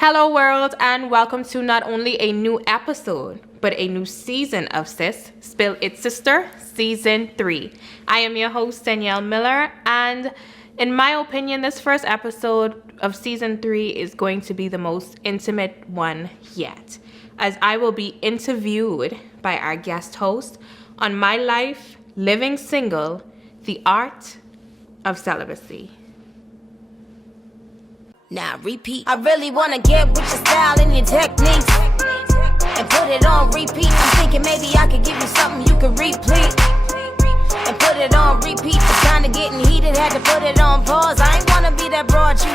Hello world, and welcome to not only a new episode, but a new season of S.I.S, Spill Its Sister, Season 3. I am your host, Denielle Miller, and in my opinion, this first episode of Season 3 is going to be the most intimate one yet, as I will be interviewed by our guest host on my life, living single, the Art of Celibacy. Now repeat. I really wanna get with your style and your techniques and put it on repeat. I'm thinking maybe I could give you something you can repeat and put it on repeat. It's kinda getting heated, had to put it on pause. I ain't wanna be that broad you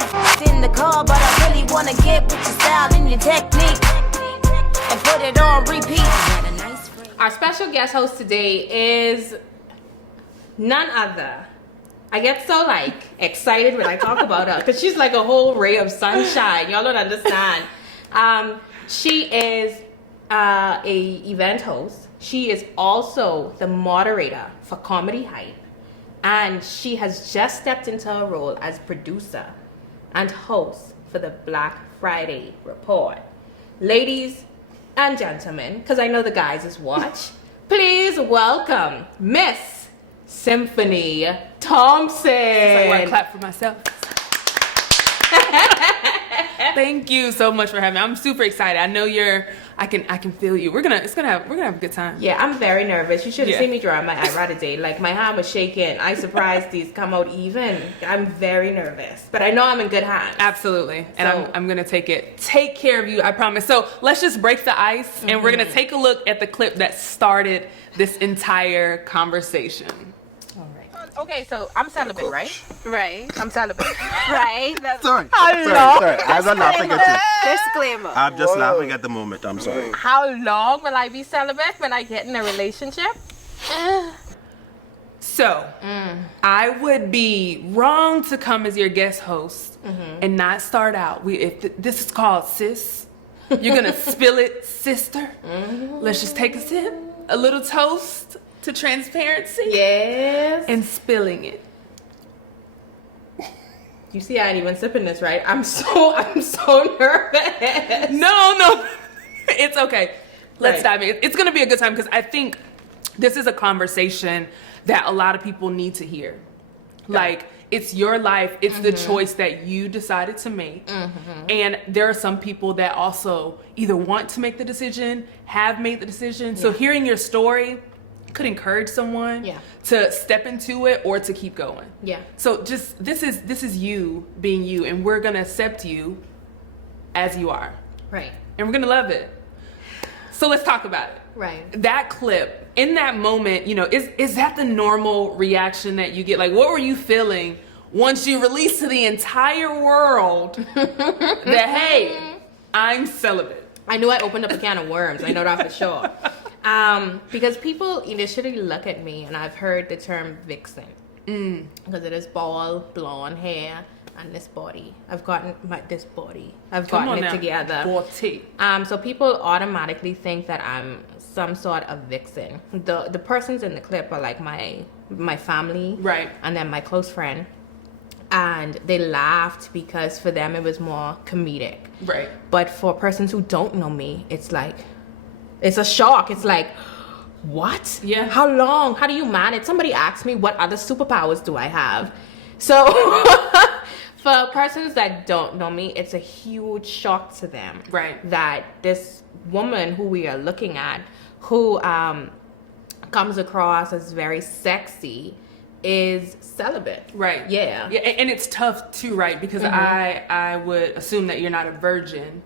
in the car, but I really wanna get with your style and your technique and put it on repeat. Our special guest host today is none other. I get so excited when I talk about her because she's like a whole ray of sunshine. Y'all don't understand. She is a event host. She is also the moderator for Comedy Hype, and she has just stepped into her role as producer and host for the Black Friday Report. Ladies and gentlemen, because I know the guys is watch, please welcome Miss Symphony Thompson. I want to clap for myself. Thank you so much for having me. I'm super excited. I know I can feel you. We're gonna have a good time. Yeah, I'm very nervous. You should have seen me dry my eye today. Like my hand was shaking. I surprised these come out even. I'm very nervous, but I know I'm in good hands. Absolutely, and I'm gonna take care of you. I promise. So let's just break the ice, and we're gonna take a look at the clip that started this entire conversation. Okay, so I'm celibate, right? Right. I'm celibate. Right. Sorry. How Sorry. I'm not laughing at you. Disclaimer. I'm just laughing at the moment. I'm sorry. How long will I be celibate when I get in a relationship? So, I would be wrong to come as your guest host and not start out. This is called Sis. You're gonna spill it, sister. Let's just take a sip, a little toast to transparency. Yes. And spilling it. You see, I ain't even sipping this, right? I'm so nervous. No. It's okay. Let's Right. dive in. It's going to be a good time because I think this is a conversation that a lot of people need to hear. Like, it's your life. It's the choice that you decided to make. And there are some people that also either want to make the decision, have made the decision. So hearing your story could encourage someone to step into it or to keep going. Yeah. So just this is you being you, and we're gonna accept you as you are. Right. And we're gonna love it. So let's talk about it. Right. That clip, in that moment, is that the normal reaction that you get? Like, what were you feeling once you released to the entire world that, hey, I'm celibate? I knew I opened up a can of worms. I know that for sure. Because people initially look at me, and I've heard the term vixen because it is bald, blonde hair, and this body. I've gotten it together. Body. So people automatically think that I'm some sort of vixen. The persons in the clip are like my family, right, and then my close friend. And they laughed because for them it was more comedic. Right. But for persons who don't know me, it's a shock. It's like, what? Yeah. How long? How do you manage? Somebody asked me, what other superpowers do I have? So for persons that don't know me, it's a huge shock to them. Right. That this woman who we are looking at, who comes across as very sexy, is celibate. Right. Yeah. Yeah, and it's tough too, right? Because I would assume that you're not a virgin.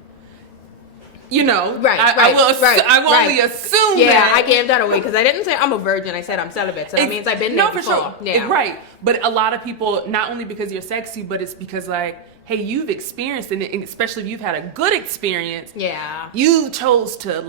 Right. I will only assume that. I gave that away because I didn't say I'm a virgin. I said I'm celibate. So that means I've been there before. For sure. Yeah. Right. But a lot of people, not only because you're sexy, but it's because hey, you've experienced it, and especially if you've had a good experience. Yeah. You chose to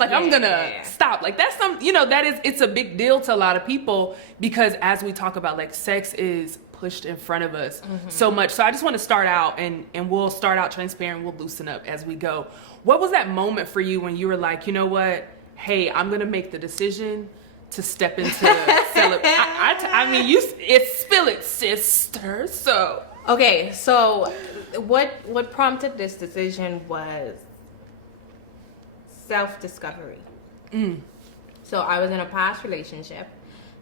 I'm gonna stop. That's it's a big deal to a lot of people because as we talk about sex is pushed in front of us so much. So I just want to start out and we'll start out transparent. We'll loosen up as we go. What was that moment for you when you were like, you know what? Hey, I'm gonna make the decision to step into celibate. I mean, it's spill it, sister. So Okay, so what prompted this decision was self-discovery. So I was in a past relationship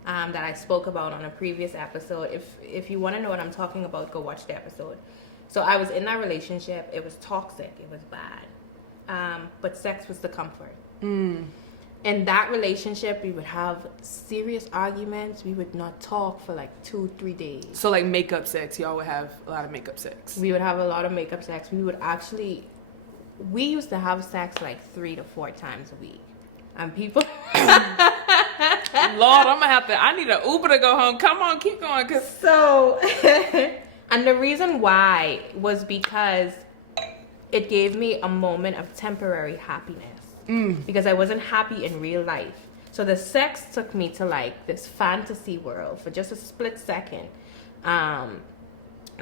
that I spoke about on a previous episode. If you want to know what I'm talking about, go watch the episode. So I was in that relationship. It was toxic. It was bad. But sex was the comfort. In that relationship, we would have serious arguments. We would not talk for like 2-3 days. So like makeup sex, y'all would have a lot of makeup sex. We would have a lot of makeup sex. We used to have sex like 3 to 4 times a week. And people... Lord, I need an Uber to go home. Come on, keep going. So, and the reason why was because it gave me a moment of temporary happiness. Because I wasn't happy in real life. So the sex took me to like this fantasy world for just a split second,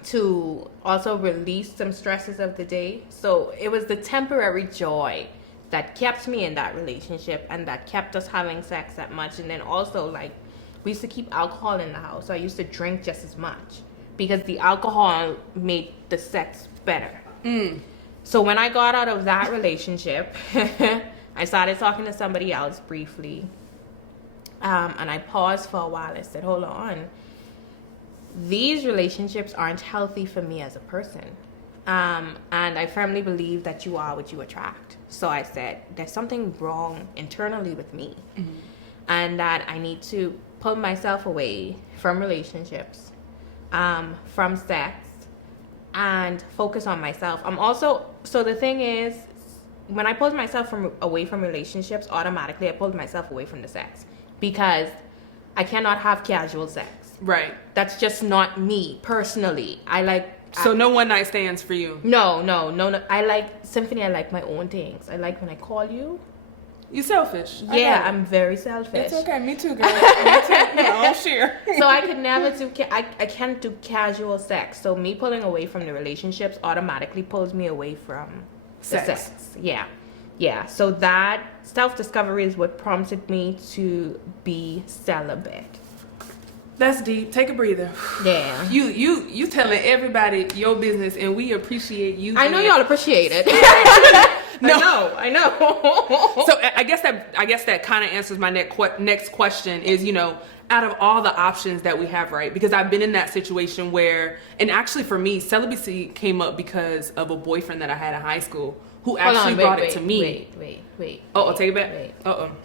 to also release some stresses of the day. So it was the temporary joy that kept me in that relationship and that kept us having sex that much. And then also, like, we used to keep alcohol in the house, so I used to drink just as much because the alcohol made the sex better. So when I got out of that relationship, I started talking to somebody else briefly, and I paused for a while. I said, hold on, these relationships aren't healthy for me as a person. And I firmly believe that you are what you attract. So I said, there's something wrong internally with me. And that I need to pull myself away from relationships, from sex, and focus on myself. So the thing is, when I pulled myself away from relationships, automatically I pulled myself away from the sex. Because I cannot have casual sex. Right. That's just not me, personally. So no one night stands for you? No. I like Symphony. I like my own things. I like when I call you. You selfish. Yeah, I'm very selfish. It's okay. Me too, girl. Me too. No, I'll share. So I could never do. I can't do casual sex. So me pulling away from the relationships automatically pulls me away from the sex. Yeah. So that self-discovery is what prompted me to be celibate. That's deep. Take a breather. Yeah. You telling everybody your business, and we appreciate you. I know y'all appreciate it. No. I know. So I guess that kind of answers my next question is, out of all the options that we have, right? Because I've been in that situation where, and actually for me, celibacy came up because of a boyfriend that I had in high school who actually brought it to me. Wait. I'll take it back. Wait.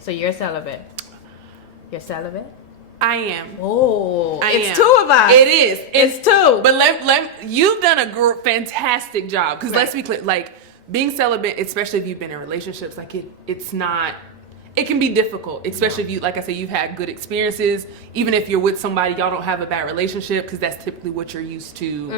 So you're celibate. You're celibate? I am. Oh, I it's am. 2 of us. It is. It's 2. But you've done a fantastic job. Because Right. let's be clear, like being celibate, especially if you've been in relationships, like it's not. It can be difficult, especially if you, like I said, you've had good experiences. Even if you're with somebody, y'all don't have a bad relationship, because that's typically what you're used to,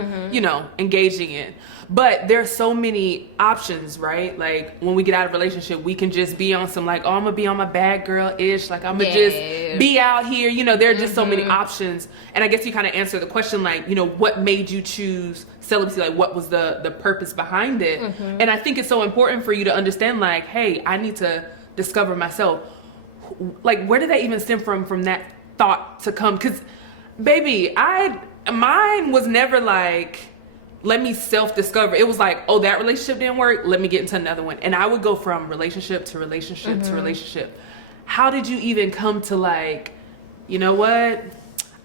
engaging in. But there's so many options, right? Like when we get out of a relationship, we can just be on some like, oh, I'm gonna be on my bad girl-ish. Like I'm gonna just be out here. There are just so many options. And I guess you kind of answer the question, like, what made you choose celibacy? Like what was the purpose behind it? And I think it's so important for you to understand, like, hey, I need to discover myself. Like, where did that even stem from that thought to come? Because baby, mine was never like, let me self-discover. It was like, oh, that relationship didn't work, let me get into another one. And I would go from relationship to relationship to relationship. How did you even come to like, you know what,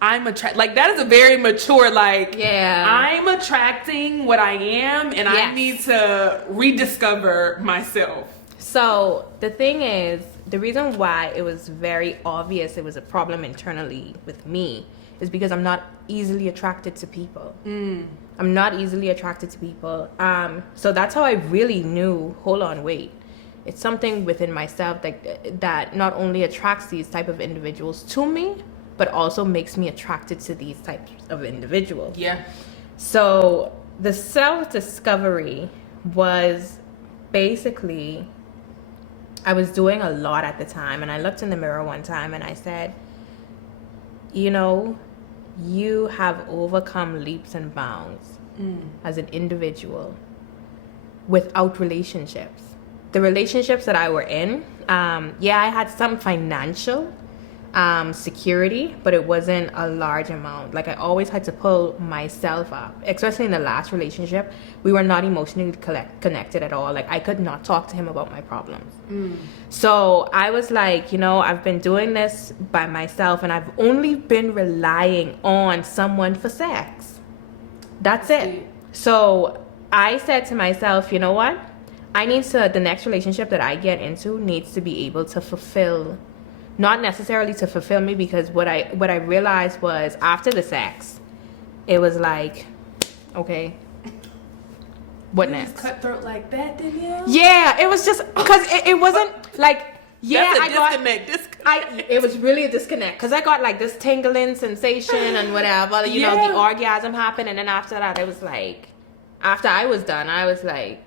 I'm like, that is a very mature, like, I'm attracting what I am, and I need to rediscover myself. So the thing is, the reason why it was very obvious it was a problem internally with me is because I'm not easily attracted to people. I'm not easily attracted to people. So that's how I really knew, hold on, wait. It's something within myself that not only attracts these type of individuals to me, but also makes me attracted to these types of individuals. Yeah. So the self-discovery was basically, I was doing a lot at the time, and I looked in the mirror one time and I said, you have overcome leaps and bounds as an individual without relationships. The relationships that I were in, I had some financial security, but it wasn't a large amount. Like I always had to pull myself up, especially in the last relationship. We were not emotionally connected at all. Like I could not talk to him about my problems. So I was like, you know, I've been doing this by myself and I've only been relying on someone for sex. That's it. So I said to myself, you know what? The next relationship that I get into needs to be able to fulfill, not necessarily to fulfill me, because what I realized was after the sex, it was like, okay, what next? Cutthroat like that, Denielle? Yeah, it was just because it wasn't like, yeah, it was really a disconnect because I got like this tingling sensation and whatever, you know, the orgasm happened, and then after that, it was like, after I was done, I was like,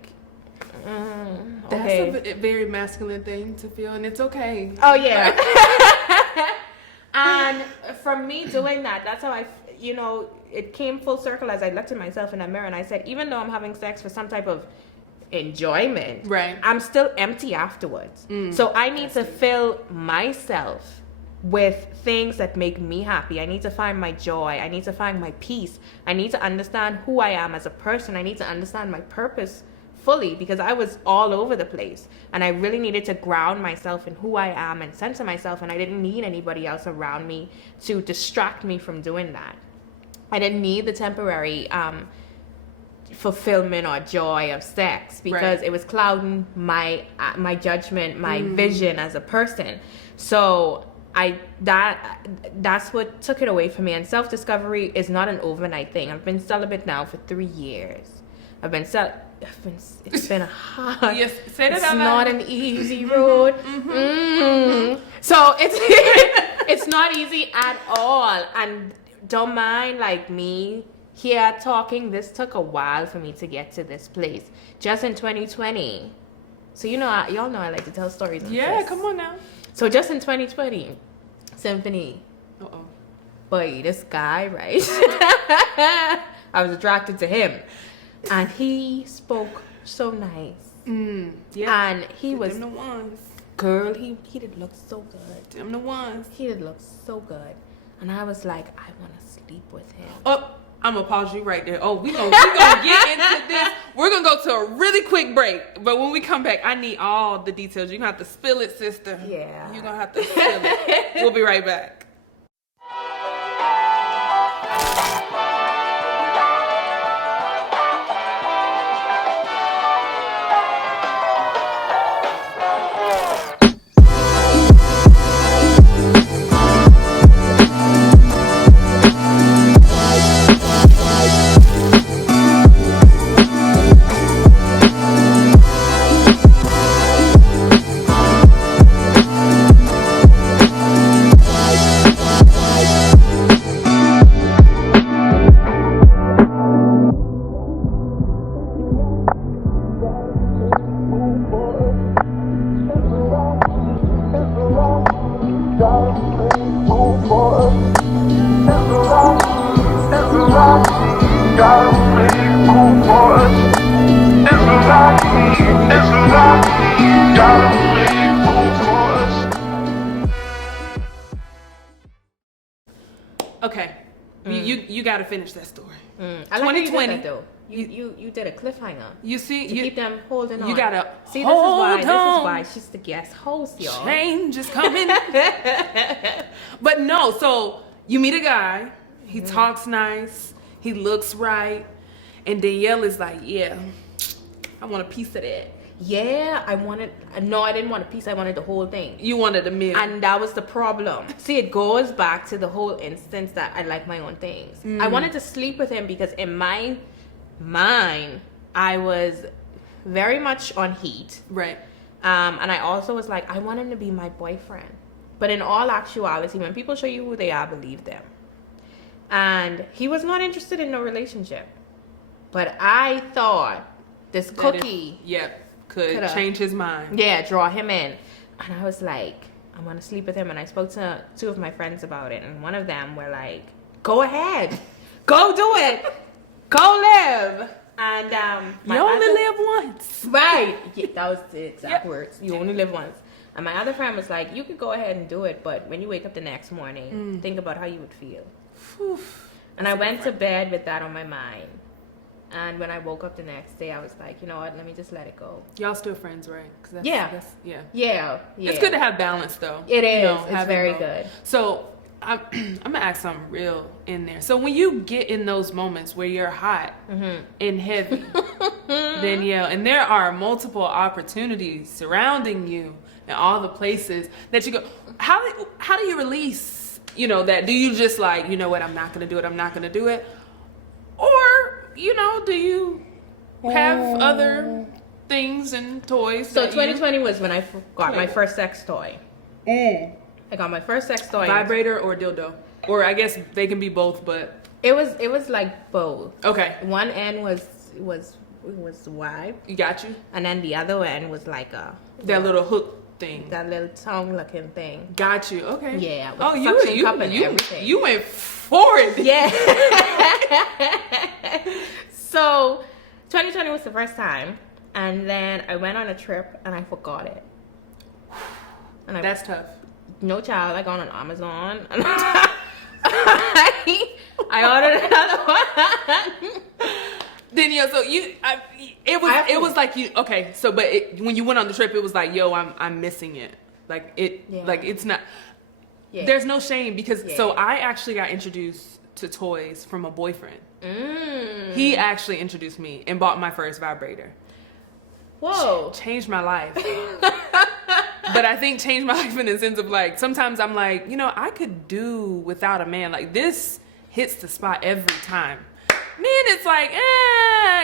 okay. That's a very masculine thing to feel, and it's okay. Oh yeah. And from me doing that, that's how you know, it came full circle as I looked at myself in the mirror and I said, even though I'm having sex for some type of enjoyment, right, I'm still empty afterwards. So I need to fill myself with things that make me happy. I need to find my joy. I need to find my peace. I need to understand who I am as a person. I need to understand my purpose fully, because I was all over the place and I really needed to ground myself in who I am and center myself, and I didn't need anybody else around me to distract me from doing that. I didn't need the temporary fulfillment or joy of sex, because it was clouding my judgment, my vision as a person. So that's what took it away from me. And self-discovery is not an overnight thing. I've been celibate now for 3 years. It's been hard. Yes, say that it's out not loud. an easy road. So it's not easy at all. And don't mind like me here talking. This took a while for me to get to this place. Just in 2020. So you know, y'all know I like to tell stories. Yeah, come on now. So just in 2020, Symphony. Boy, this guy, right? I was attracted to him. And he spoke so nice. Yeah. And he was, them the ones. Girl, he did look so good. Them the ones. He did look so good. And I was like, I want to sleep with him. Oh, I'm gonna pause you right there. Oh, we gonna get into this. We're gonna go to a really quick break. But when we come back, I need all the details. You're gonna have to spill it, sister. Yeah. You're gonna have to spill it. We'll be right back. Okay, you got to finish that story. I like how you did 2020 that, though. You did a cliffhanger. You see, to keep them holding on. You gotta see. hold This is why she's the guest host, y'all. Change is coming. But no, so you meet a guy. He talks nice. He looks right, and Denielle is like, "Yeah, I want a piece of that." Yeah, I didn't want a piece. I wanted the whole thing. You wanted a meal. And that was the problem. See, it goes back to the whole instance that I like my own things. I wanted to sleep with him because in my mind, I was very much on heat. Right. And I also was like, I want him to be my boyfriend. But in all actuality, when people show you who they are, believe them. And he was not interested in no relationship. But I thought this cookie... could change his mind. Yeah, draw him in. And I was like, I want to sleep with him. And I spoke to 2 of my friends about it. And one of them were like, go ahead. Go do it. Go live. And you only live once. Right. Yeah, that was the exact words. You only live once. And my other friend was like, you could go ahead and do it, but when you wake up the next morning, think about how you would feel. And I went to bed with that on my mind. And when I woke up the next day, I was like, you know what, let me just let it go. Y'all still friends, right? 'Cause Yeah. It's good to have balance, though. It is. You know, it's very good. So I'm gonna ask something real in there. So when you get in those moments where you're hot and heavy, Denielle, and there are multiple opportunities surrounding you and all the places that you go, how do you release, you know, that? Do you just like, you know what, I'm not gonna do it, or, you know, do you have other things and toys? So 2020 was when I got my first sex toy. I got my first sex toy. Vibrator or dildo? Or I guess they can be both, but It was like both. okay. One end was wide, You got you? and then the other end was like That little hook thing. that little tongue looking thing. Got you. Okay. Yeah. with Oh, suction cup and everything. you went for it. Yeah. So 2020 was the first time, and then I went on a trip and I forgot it. And That's tough. no child. I got on Amazon and I ordered another one. Denielle, so it was like you, okay, so but when you went on the trip, it was like, yo, I'm missing it. Like like it's not. Yeah. There's no shame because Yeah. so I actually got introduced to toys from a boyfriend. He actually introduced me and bought my first vibrator. Whoa. Changed my life. But I think changed my life in the sense of like, sometimes I'm like, you know, I could do without a man. Like this hits the spot every time. Men, it's like,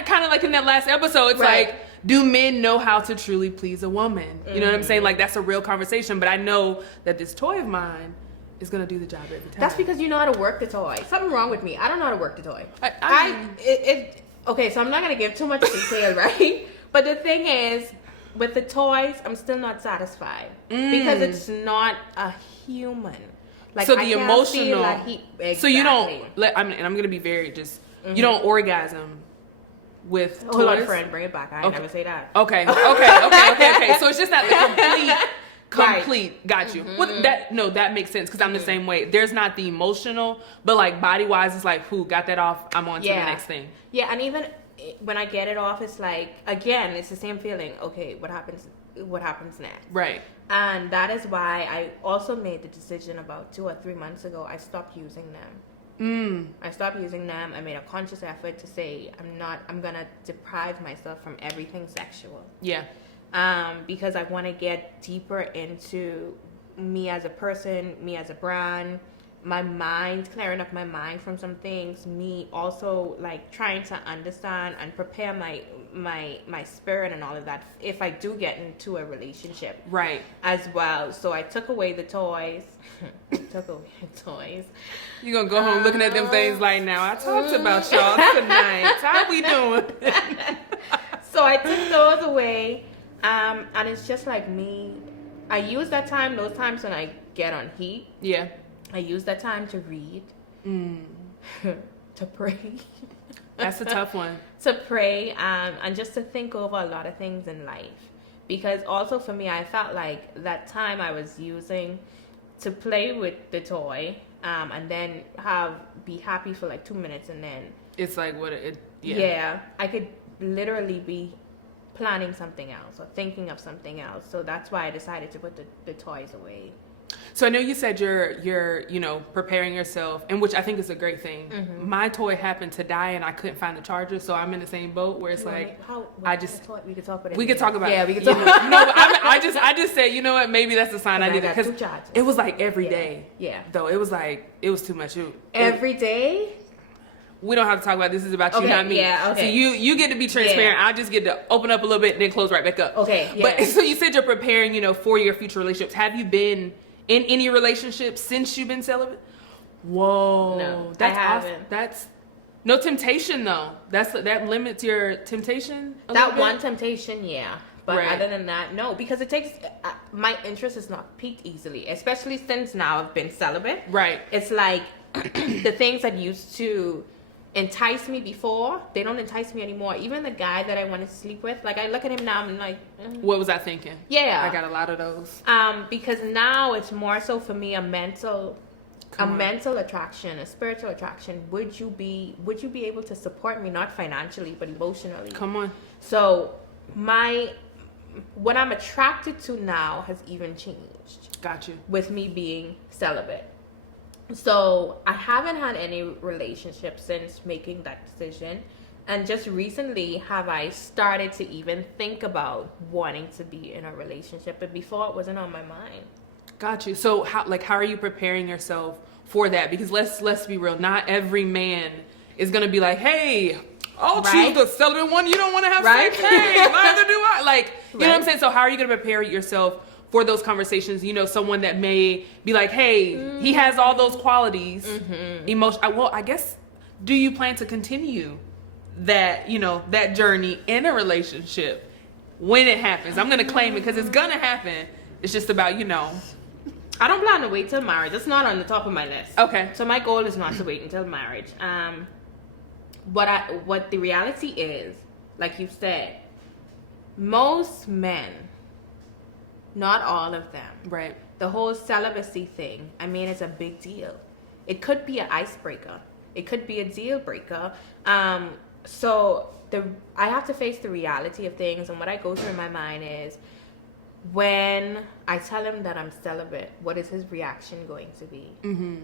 kind of like in that last episode, it's Right. like, do men know how to truly please a woman? You know what I'm saying? Like that's a real conversation, but I know that this toy of mine is gonna do the job every time. That's because you know how to work the toy. Something wrong with me. I don't know how to work the toy. Okay, so I'm not gonna give too much detail, right? But the thing is, with the toys, I'm still not satisfied because it's not a human. Like so I the can't emotional. feel like exactly. So you don't. I'm gonna be very just. You don't orgasm with toys. Hold on, friend, bring it back. I never say that. Okay. So it's just not the complete. Got you. Well, that makes sense because I'm the same way. There's not the emotional, but like body wise, it's like, who got that off? I'm on to the next thing. Yeah, and even when I get it off, it's like, again, it's the same feeling. Okay, what happens next? Right. And that is why I also made the decision about 2 or 3 months ago. I stopped using them. I stopped using them. I made a conscious effort to say I'm gonna deprive myself from everything sexual. Yeah. Because I want to get deeper into me as a person, me as a brand, my mind, clearing up my mind from some things, me also like trying to understand and prepare my spirit and all of that if I do get into a relationship. Right. As well. So I took away the toys. You gonna go home looking at them things like, now I talked about y'all tonight. How we doing? So I took those away. And it's just like me. I use those times when I get on heat. Yeah. I use that time to read, to pray. That's a tough one. To pray, and just to think over a lot of things in life. Because also for me, I felt like that time I was using to play with the toy, and then be happy for like 2 minutes, and then it's like I could literally be planning something else or thinking of something else. So that's why I decided to put the toys away. So I know you said you're preparing yourself, and which I think is a great thing. My toy happened to die, and I couldn't find the charger, so I'm in the same boat where it's We could talk about it. We could talk about it. Yeah, we could talk. I just said, you know what? Maybe that's a sign I did it because it was like every day. Yeah. Though it was too much. Every day. We don't have to talk about this. Is about you, Okay, not me. yeah, okay. So you get to be transparent. Yeah. I just get to open up a little bit and then close right back up. Okay. Yeah. But so you said you're preparing, for your future relationships. Have you been in any relationships since you've been celibate? Whoa. No, that's I haven't. awesome. That's no temptation though. That limits your temptation. That one temptation, yeah. But Right. other than that, no, because it takes my interest is not peaked easily, especially since now I've been celibate. Right. It's like the things that used to entice me before, they don't entice me anymore. Even the guy that I wanted to sleep with, like I look at him now, I'm like, what was I thinking? Yeah, I got a lot of those. Because now it's more so for me a mental attraction, a spiritual attraction. Would you be able to support me, not financially but emotionally? Come on. So what I'm attracted to now has even changed. Got you. With me being celibate. So I haven't had any relationship since making that decision. And just recently have I started to even think about wanting to be in a relationship. But before it wasn't on my mind. Got you. So how are you preparing yourself for that? Because let's be real. Not every man is going to be like, hey, I'll choose the celibate one. You don't want to have sex? Hey, neither do I. Like, you know what I'm saying? So how are you going to prepare yourself for those conversations? You know, someone that may be like, hey, he has all those qualities. Emotion. Well, I guess, do you plan to continue that, you know, that journey in a relationship when it happens? I'm going to claim it because it's going to happen. It's just about, you know. I don't plan to wait till marriage. It's not on the top of my list. Okay. So my goal is not to wait until marriage. What the reality is, like you said, most men, not all of them. Right. The whole celibacy thing, I mean, it's a big deal. It could be an icebreaker. It could be a deal breaker. So I have to face the reality of things, and what I go through in my mind is, when I tell him that I'm celibate, what is his reaction going to be?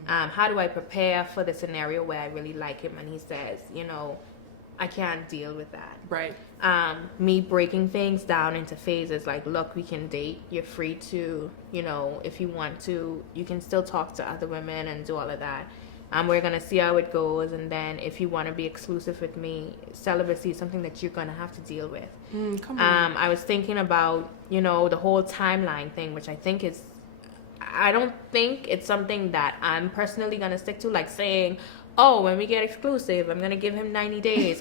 How do I prepare for the scenario where I really like him and he says, you know, I can't deal with that. Right. Me breaking things down into phases, like, look, we can date. You're free to, you know, if you want to, you can still talk to other women and do all of that. We're going to see how it goes. And then if you want to be exclusive with me, celibacy is something that you're going to have to deal with. Come on. I was thinking about, you know, the whole timeline thing, which I don't think it's something that I'm personally going to stick to, like saying, oh, when we get exclusive, I'm going to give him 90 days.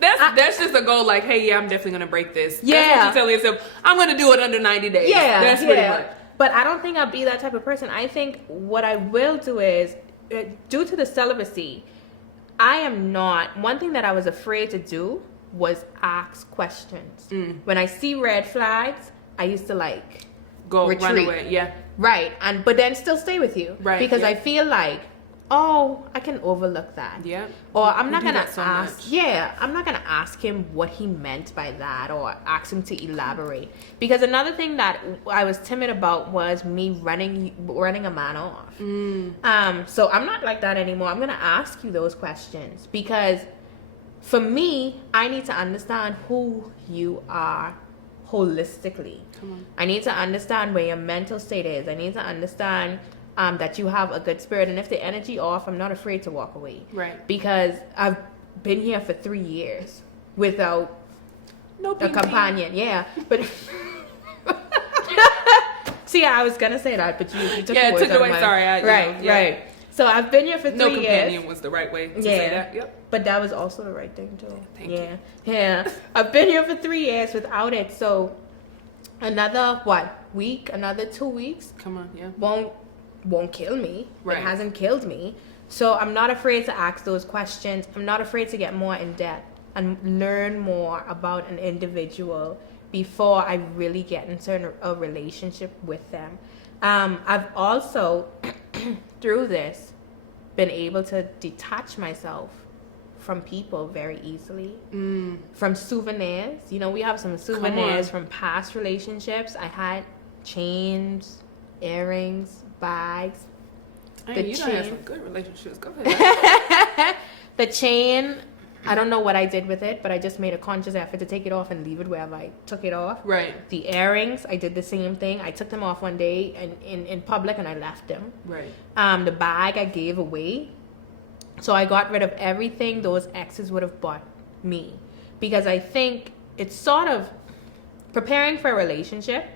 That's just a goal, like, hey, yeah, I'm definitely going to break this. Yeah. That's what you tell yourself. I'm going to do it under 90 days. Yeah. That's pretty much. But I don't think I'll be that type of person. I think what I will do is, due to the celibacy, one thing that I was afraid to do was ask questions. When I see red flags, I used to retreat. Run away, yeah. Right, but then still stay with you. Right. Because yeah. I feel like, oh, I can overlook that. Yeah. Or I'm not gonna so ask. much. Yeah, I'm not gonna ask him what he meant by that, or ask him to elaborate. Because another thing that I was timid about was me running a man off. So I'm not like that anymore. I'm gonna ask you those questions because, for me, I need to understand who you are holistically. Come on. I need to understand where your mental state is. I need to understand that you have a good spirit, and if the energy off, I'm not afraid to walk away. Right. Because I've been here for 3 years without a companion. Yeah, but see, I was gonna say that, but you took it it away. Sorry, right. So I've been here for 3 years. No companion was the right way to say that. Yep. But that was also the right thing too. Thank you. Yeah. I've been here for 3 years without it. So another week, another 2 weeks. Come on, yeah. Won't kill me. Right. It hasn't killed me. So I'm not afraid to ask those questions. I'm not afraid to get more in depth and learn more about an individual before I really get into a relationship with them. I've also, through this, been able to detach myself from people very easily. From souvenirs. You know, we have some souvenirs from past relationships. I had chains, earrings, bags. Hey, you don't have some good relationships. Go ahead. The chain, I don't know what I did with it, but I just made a conscious effort to take it off and leave it wherever I took it off. Right. The earrings, I did the same thing. I took them off one day in public and I left them. Right. The bag I gave away. So I got rid of everything those exes would have bought me. Because I think it's sort of preparing for a relationship.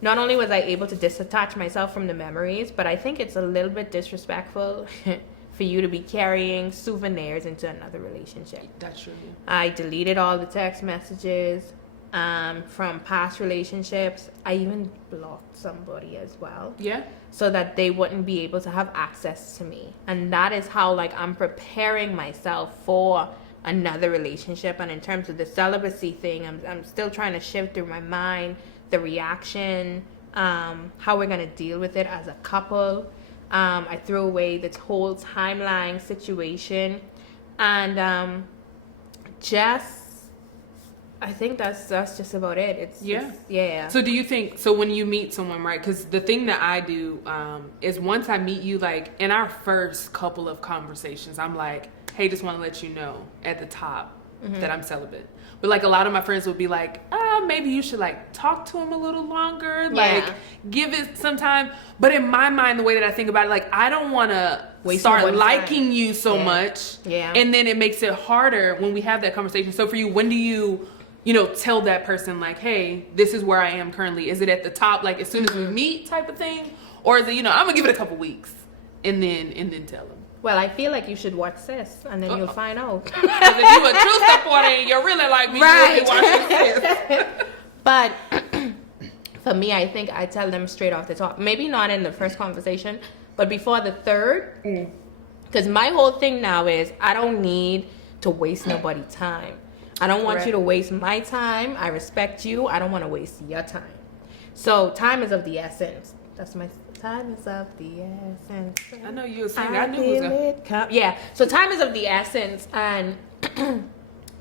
Not only was I able to disattach myself from the memories, but I think it's a little bit disrespectful for you to be carrying souvenirs into another relationship. That's true. I deleted all the text messages. from past relationships. I even blocked somebody as well. Yeah. So that they wouldn't be able to have access to me. And that is how, like, I'm preparing myself for another relationship. And in terms of the celibacy thing, I'm still trying to shift through my mind the reaction, how we're going to deal with it as a couple. I threw away this whole timeline situation. And I think that's just about it. It's So do you think, so when you meet someone, right, because the thing that I do is once I meet you, like in our first couple of conversations, I'm like, hey, just want to let you know at the top that I'm celibate. But like a lot of my friends would be like, maybe you should like talk to him a little longer, like give it some time. But in my mind, the way that I think about it, like I don't want to start liking you so much. Yeah. And then it makes it harder when we have that conversation. So for you, when do you tell that person like, hey, this is where I am currently? Is it at the top, like as soon as we meet type of thing? Or is it, I'm gonna give it a couple weeks and then tell them? Well, I feel like you should watch S.I.S. and then you'll find out. Because if you a true supporter and you're really like me, right. you really watch S.I.S. But for me, I think I tell them straight off the top. Maybe not in the first conversation, but before the third. Because my whole thing now is I don't need to waste nobody's time. I don't want you to waste my time. I respect you. I don't want to waste your time. So time is of the essence. That's my time is of the essence. I know you were saying I knew it was yeah. So time is of the essence, and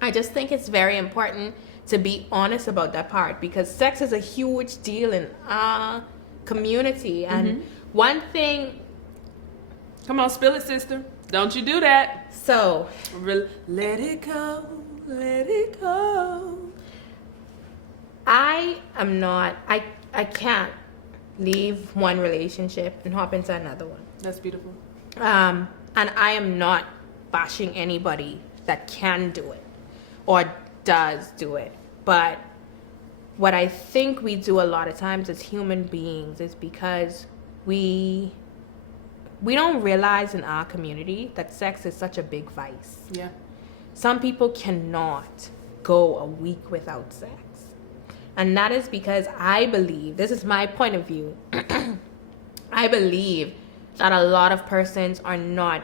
I just think it's very important to be honest about that part, because sex is a huge deal in our community. And one thing, come on, spill it, sister. Don't you do that. So let it go. Let it go. I can't leave one relationship and hop into another one. That's beautiful. And I am not bashing anybody that can do it or does do it. But what I think we do a lot of times as human beings is because we don't realize in our community that sex is such a big vice. Yeah. Some people cannot go a week without sex. And that is because I believe, this is my point of view, I believe that a lot of persons are not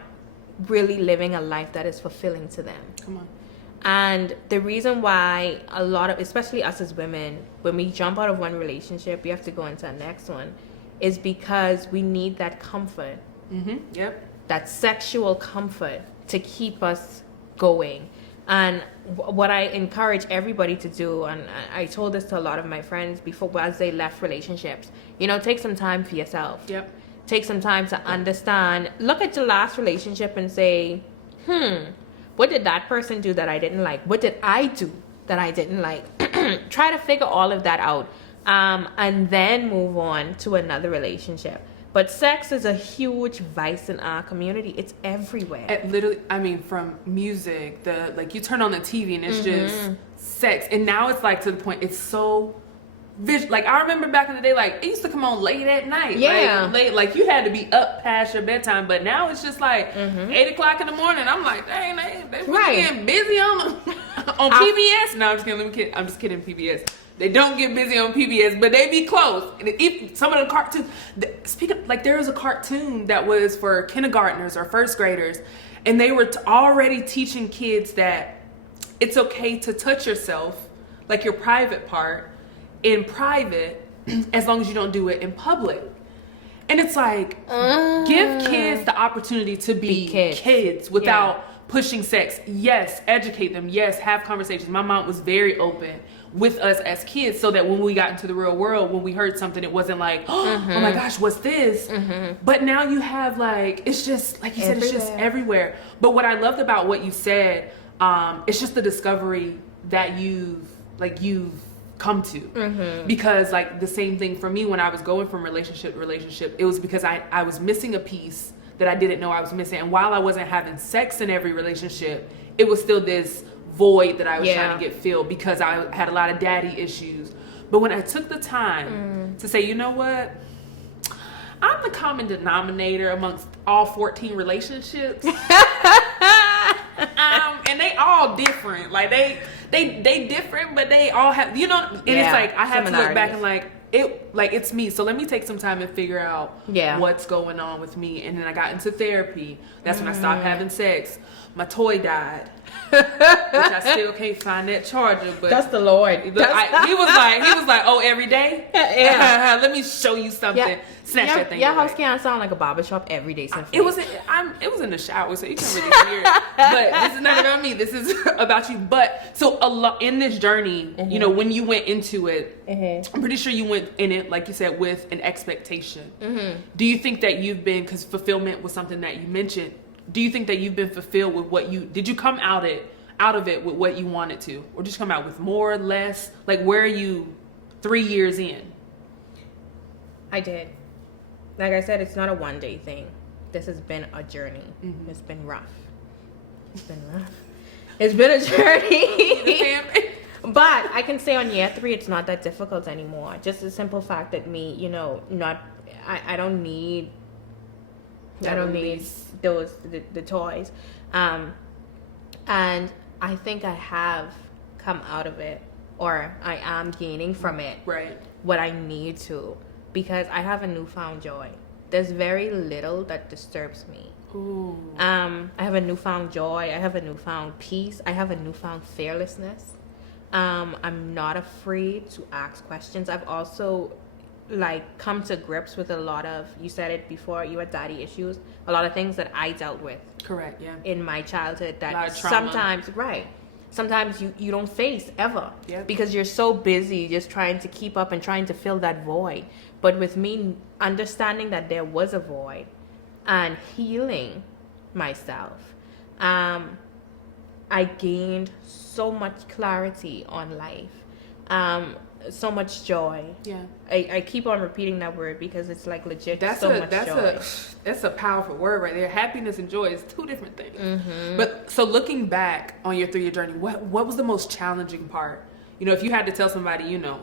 really living a life that is fulfilling to them. Come on. And the reason why a lot of, especially us as women, when we jump out of one relationship, we have to go into the next one, is because we need that comfort. Yep. That sexual comfort to keep us going. And what I encourage everybody to do, and I told this to a lot of my friends before as they left relationships, take some time for yourself. Yep. Take some time to understand. Look at your last relationship and say, what did that person do that I didn't like? What did I do that I didn't like? Try to figure all of that out, and then move on to another relationship. But sex is a huge vice in our community. It's everywhere. It literally, I mean, from music, you turn on the TV and it's just sex. And now it's like to the point, it's so visual. Like I remember back in the day, like it used to come on late at night. Yeah. Like you had to be up past your bedtime. But now it's just like 8 o'clock in the morning. I'm like, dang, they really getting busy on PBS. No, I'm just kidding. I'm just kidding, PBS. They don't get busy on PBS, but they be close. If some of the cartoons, there was a cartoon that was for kindergartners or first graders, and they were already teaching kids that it's okay to touch yourself, like your private part, in private, as long as you don't do it in public. And it's like, give kids the opportunity to be kids without pushing sex. Yes, educate them. Yes, have conversations. My mom was very open with us as kids, so that when we got into the real world, when we heard something, it wasn't like, oh my gosh, what's this? But now you have it's just, like you said, it's just everywhere. But what I loved about what you said, it's just the discovery that you've come to. Because the same thing for me when I was going from relationship to relationship, it was because I was missing a piece that I didn't know I was missing. And while I wasn't having sex in every relationship, it was still this void that I was trying to get filled, because I had a lot of daddy issues. But when I took the time to say, you know what, I'm the common denominator amongst all 14 relationships. And they all different. Like they they different, but they all have, you know, and it's like I have to look back and it's me. So let me take some time and figure out what's going on with me. And then I got into therapy. That's when I stopped having sex. My toy died. Which I still can't find that charger, but that's the Lord. He was like, oh, every day? Yeah. Let me show you something. Yeah. Snatch that thing. Your house can't sound like a barbershop every day. It was in the shower, so you can't really hear it. But this is not about me. This is about you. But so a lot in this journey, you know, when you went into it, I'm pretty sure you went in it, like you said, with an expectation. Do you think that you've been, because fulfillment was something that you mentioned, do you think that you've been fulfilled with did you come out of it with what you wanted to, or just come out with more, less? Like, where are you 3 years in? I did. Like I said, it's not a one-day thing. This has been a journey. It's been rough. It's been a journey. But I can say on year 3, it's not that difficult anymore. Just the simple fact that me, you know, I don't need those the toys, and I think I have come out of it, or I am gaining from it what I need to, because I have a newfound joy. There's very little that disturbs me. Ooh. I have a newfound joy. I have a newfound peace. I have a newfound fearlessness. I'm not afraid to ask questions. I've also come to grips with a lot of, you said it before, you had daddy issues, a lot of things that I dealt with. Correct, yeah. In my childhood that a lot of trauma. Sometimes you don't face ever, because you're so busy just trying to keep up and trying to fill that void. But with me understanding that there was a void and healing myself, I gained so much clarity on life. So much joy. Yeah. I keep on repeating that word because it's like legit. That's a powerful word right there. Happiness and joy is 2 different things. But so looking back on your 3-year journey, what was the most challenging part? You know, if you had to tell somebody, you know,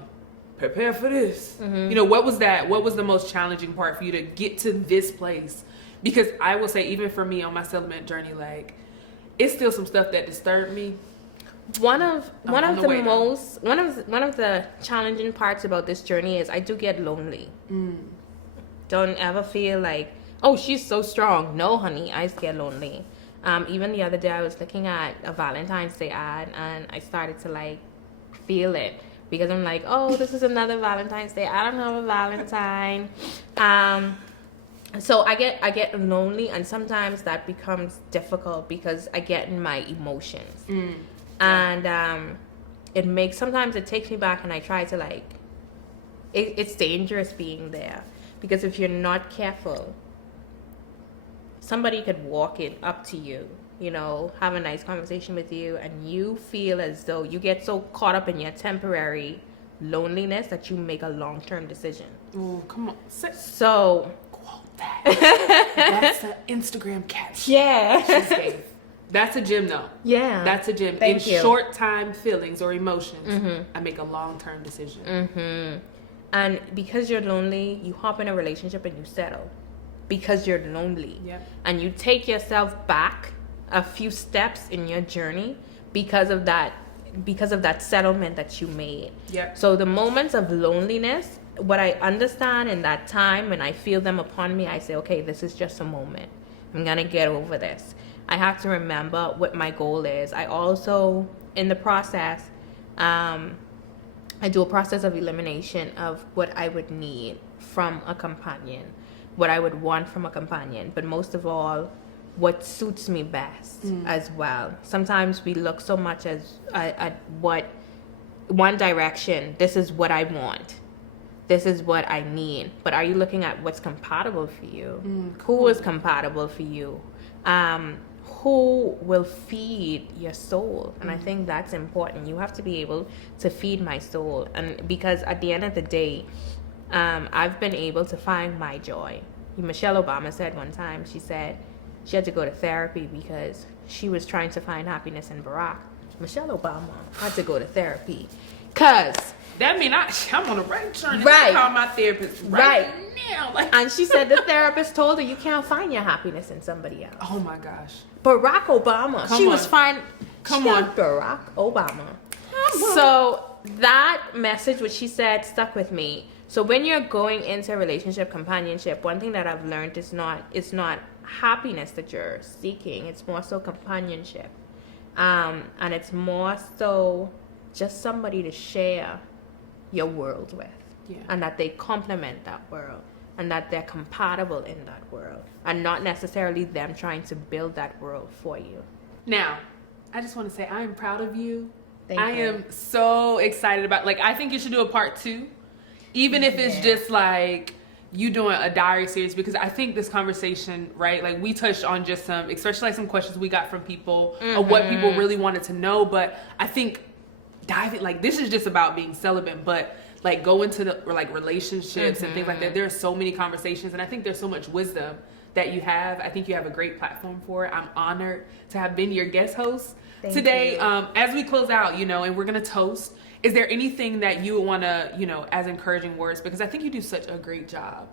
prepare for this. You know, what was the most challenging part for you to get to this place? Because I will say, even for me on my celibate journey, like, it's still some stuff that disturbed me. One of the challenging parts about this journey is I do get lonely. Don't ever feel like, oh, she's so strong. No, honey, I just get lonely. Even the other day I was looking at a Valentine's Day ad and I started to feel it, because I'm like, oh, this is another Valentine's Day. I don't have a Valentine. So I get lonely, and sometimes that becomes difficult because I get in my emotions. And sometimes it takes me back, and I try to it's dangerous being there, because if you're not careful, somebody could walk up to you, you know, have a nice conversation with you, and you feel as though you get so caught up in your temporary loneliness that you make a long-term decision. Oh, come on. So quote that. That's an Instagram caption. Yeah. That's a gem, though. Yeah. That's a gem. Thank you. Short time feelings or emotions, I make a long-term decision. And because you're lonely, you hop in a relationship and you settle. Because you're lonely. Yep. And you take yourself back a few steps in your journey because of that settlement that you made. Yep. So the moments of loneliness, what I understand in that time, when I feel them upon me, I say, okay, this is just a moment. I'm going to get over this. I have to remember what my goal is. I also, in the process, I do a process of elimination of what I would need from a companion, what I would want from a companion, but most of all, what suits me best as well. Sometimes we look so much at what one direction, this is what I want, this is what I need, but are you looking at what's compatible for you? Who is compatible for you? Who will feed your soul? And I think that's important. You have to be able to feed my soul. And because at the end of the day, I've been able to find my joy. Michelle Obama said one time, she said she had to go to therapy because she was trying to find happiness in Barack. Michelle Obama had to go to therapy because that mean I'm on the right journey. Right. I call my therapist right now. And she said the therapist told her you can't find your happiness in somebody else. Oh my gosh. Barack Obama. Barack Obama So that message, which she said, stuck with me. So when you're going into a relationship, companionship, one thing that I've learned is it's not happiness that you're seeking. It's more so companionship. And it's more so just somebody to share your world with. Yeah. And that they complement that world. And that they're compatible in that world. And not necessarily them trying to build that world for you. Now, I just want to say I am proud of you. I am so excited about, like, I think you should do a part 2. Even if it's just like you doing a diary series, because I think this conversation, right, like we touched on just some, especially like some questions we got from people of what people really wanted to know. But I think diving, like, this is just about being celibate, but like go into the like relationships and things like that. There are so many conversations, and I think there's so much wisdom that you have. I think you have a great platform for it. I'm honored to have been your guest host today. As we close out, and we're gonna toast, is there anything that you want to, as encouraging words? Because I think you do such a great job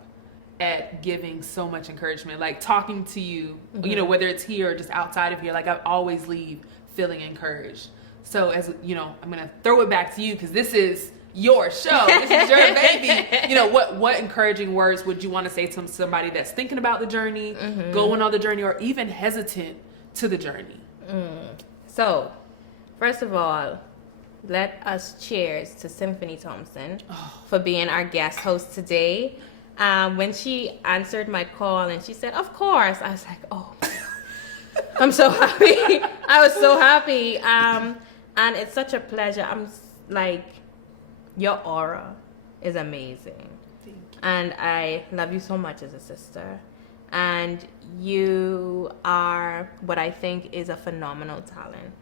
at giving so much encouragement, like talking to you, whether it's here or just outside of here. Like, I always leave feeling encouraged. So as I'm gonna throw it back to you, because this is your show. This is your baby. What encouraging words would you want to say to somebody that's thinking about the journey, going on the journey, or even hesitant to the journey? So, first of all, let us cheers to Symphony Thompson for being our guest host today. When she answered my call and she said, "Of course," I was like, "Oh, I'm so happy." I was so happy. And it's such a pleasure. I'm like, your aura is amazing. Thank you. And I love you so much as a sister. And you are what I think is a phenomenal talent.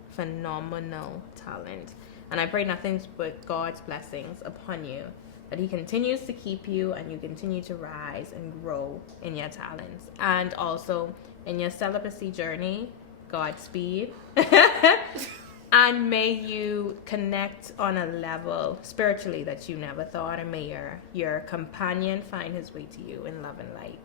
And I pray nothing but God's blessings upon you, that he continues to keep you and you continue to rise and grow in your talents. And also in your celibacy journey, Godspeed. And may you connect on a level spiritually that you never thought, and may your companion find his way to you in love and light.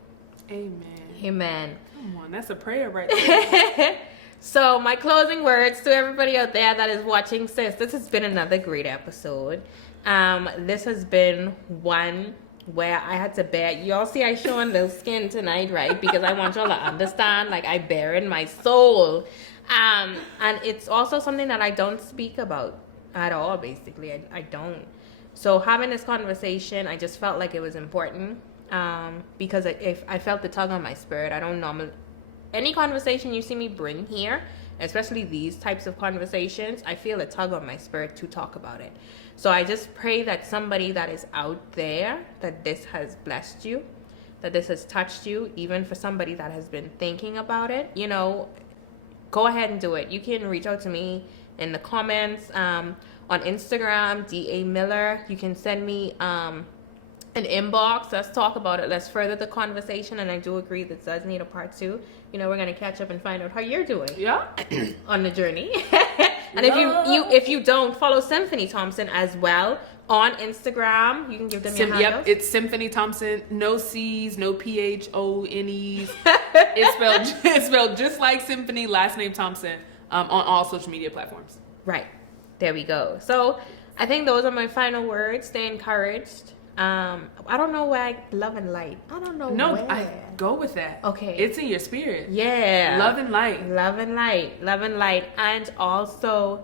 Amen. Come on, that's a prayer right there. So my closing words to everybody out there that is watching, sis, this has been another great episode. This has been one where I had to bear. Y'all see I showing little skin tonight, right? Because I want y'all to understand, like, I bear in my soul. And it's also something that I don't speak about at all, basically. I don't. So having this conversation, I just felt like it was important. Because if I felt the tug on my spirit. I don't normally, any conversation you see me bring here, especially these types of conversations, I feel a tug on my spirit to talk about it. So I just pray that somebody that is out there, that this has blessed you, that this has touched you, even for somebody that has been thinking about it, go ahead and do it. You can reach out to me in the comments on Instagram, D.A. Miller. You can send me an inbox. Let's talk about it. Let's further the conversation. And I do agree this does need a part 2. We're gonna catch up and find out how you're doing. Yeah. On the journey. And if you don't, follow Symphony Thompson as well on Instagram. You can give them your handles. Yep, it's Symphony Thompson. No C's, no PHONEs. It's spelled just like Symphony, last name Thompson, on all social media platforms. Right. There we go. So I think those are my final words. Stay encouraged. I don't know why love and light. I don't know. No, where. I go with that. Okay. It's in your spirit. Yeah. Love and light. Love and light. Love and light. And also,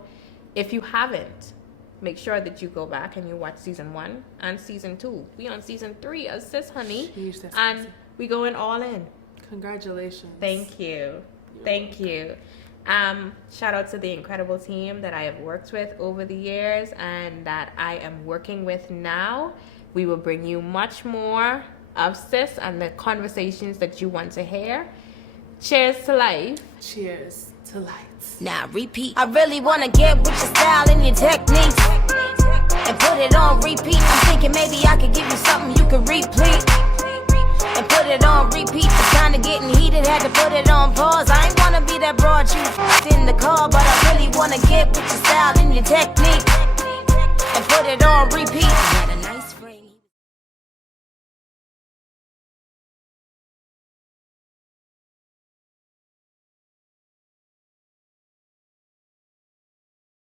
if you haven't, make sure that you go back and you watch season 1 and season 2. We on season 3 of Sis Honey. And we going all in. Congratulations. Thank you. Thank you. Shout out to the incredible team that I have worked with over the years and that I am working with now. We will bring you much more of Sis and the conversations that you want to hear. Cheers to life. Cheers to lights. Now repeat. I really want to get with your style and your techniques and put it on repeat. I'm thinking maybe I could give you something you could replete and put it on repeat. It's kind of getting heated, had to put it on pause. I ain't want to be that broad you in the car, but I really want to get with your style and your technique and put it on repeat.